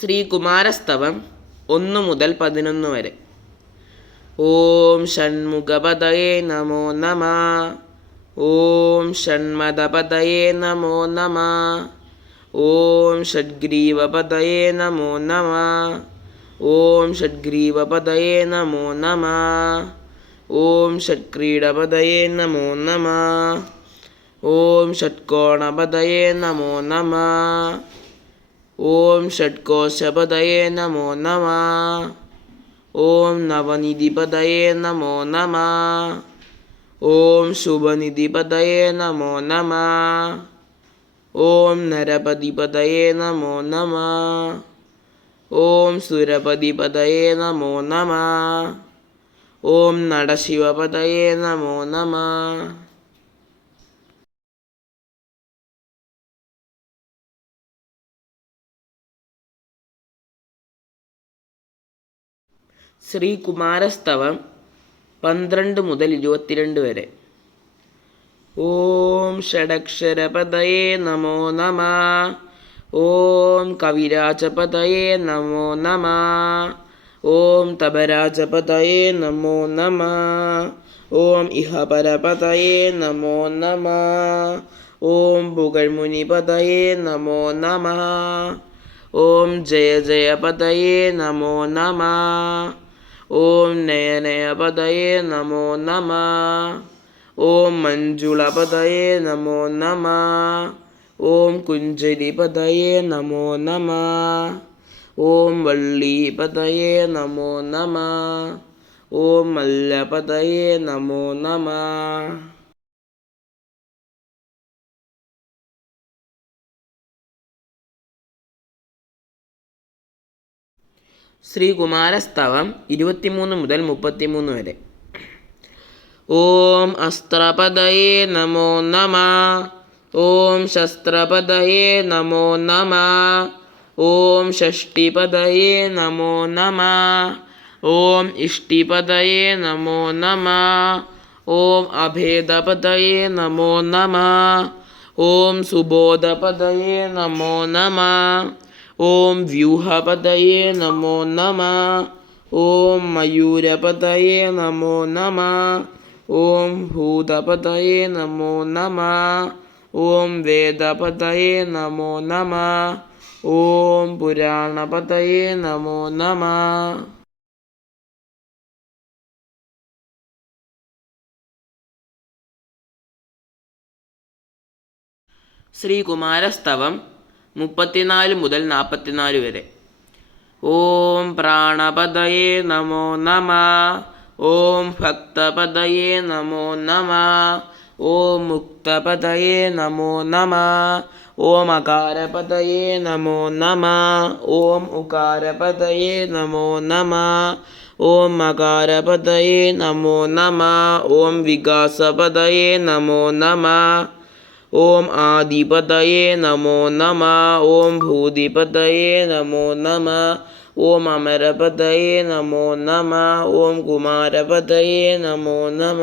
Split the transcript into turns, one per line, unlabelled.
ശ്രീ കുമാരസ്തവം ഒന്ന് മുതൽ പതിനൊന്ന് വരെ. ഓം ഷൺമുഖപതയേ നമോ നമ. ഓം ഷൺമദപതയേ നമോ നമ. ഓം ഷഡ്ഗ്രീവപതയേ നമോ നമ. ഓം ഷഡ്ഗ്രീവപതയേ നമോ നമ. ഓം ഷഡ്ക്രീഡപതയേ നമോ നമ. ഓം ഷഡ്കോണപതയേ നമോ നമ. ഓം ഷഡ്കോശപതയേ നമോ നമ ഓം നവനിധിപതയേ നമോ നമ ഓം ശുഭനിധിപതയേ നമോ നമ ഓം നരപതിപതയേ നമോ നമ ഓം സുരപതിപതയേ നമോ നമ ഓം നടശിവപതയേ നമോ നമ ശ്രീ കുമാരസ്തവം പന്ത്രണ്ട് മുതൽ ഇരുപത്തിരണ്ട് വരെ. ഓം ഷഡക്ഷരപതയേ നമോ നമ. ഓം കവിരാജപതയേ നമോ നമ. ഓം തപരാജപതയേ നമോ നമ. ഓം ഇഹപരപതയേ നമോ നമ. ഓം പുകഴ്മുനിപതയേ നമോ നമ. ഓം ജയ ജയപതയേ നമോ നമ. ഓം നയനയപതയേ നമോ നമ. ഓം മഞ്ജുളപതയേ നമോ നമ. ഓം കുഞ്ചരിപതയേ നമോ നമ. ഓം വള്ളീപതയേ നമോ നമ. ഓം മല്ലപതയേ നമോ നമ. ശ്രീ കുമാരസ്തവം ഇരുപത്തിമൂന്ന് മുതൽ മുപ്പത്തിമൂന്ന് വരെ. ഓം അസ്ത്രപദയേ നമോ നമ. ഓം ശസ്ത്രപദയേ നമോ നമ. ഓം ഷഷ്ടിപദയേ നമോ നമ. ഓം ഇഷ്ടിപദയേ നമോ നമ. ഓം അഭേദപദയേ നമോ നമ. ഓം സുബോധപദയേ നമോ നമ. ഓം വ്യൂഹപതയേ നമോ നമ. ഓം മയൂരപതയേ നമോ നമ. ഓം ഭൂതപതയേ നമോ നമ. ഓം വേദപതയേ നമോ നമ. ഓം പുരാണപതയേ നമോ നമ. ശ്രീ കുമാരസ്തവം മുപ്പത്തിനാല് മുതൽ നാൽപ്പത്തിനാല് വരെ. ഓം പ്രാണപദയേ നമോ നമ. ഓം ഭക്തപദയേ നമോ നമ. ഓം മുക്തപദയേ നമോ നമ. ഓം അകാരപദയേ നമോ നമ. ഓം ഉകാരപദയേ നമോ നമ. ഓം മകാരപദയേ നമോ നമ. ഓം വികാസപദയേ നമോ നമ. ഓം ആദിപതയേ നമോ നമ ഓം ഭൂതിപതയേ നമോ നമ ഓം അമരപതയേ നമോ നമ ഓം കുമാരപതയേ നമോ നമ.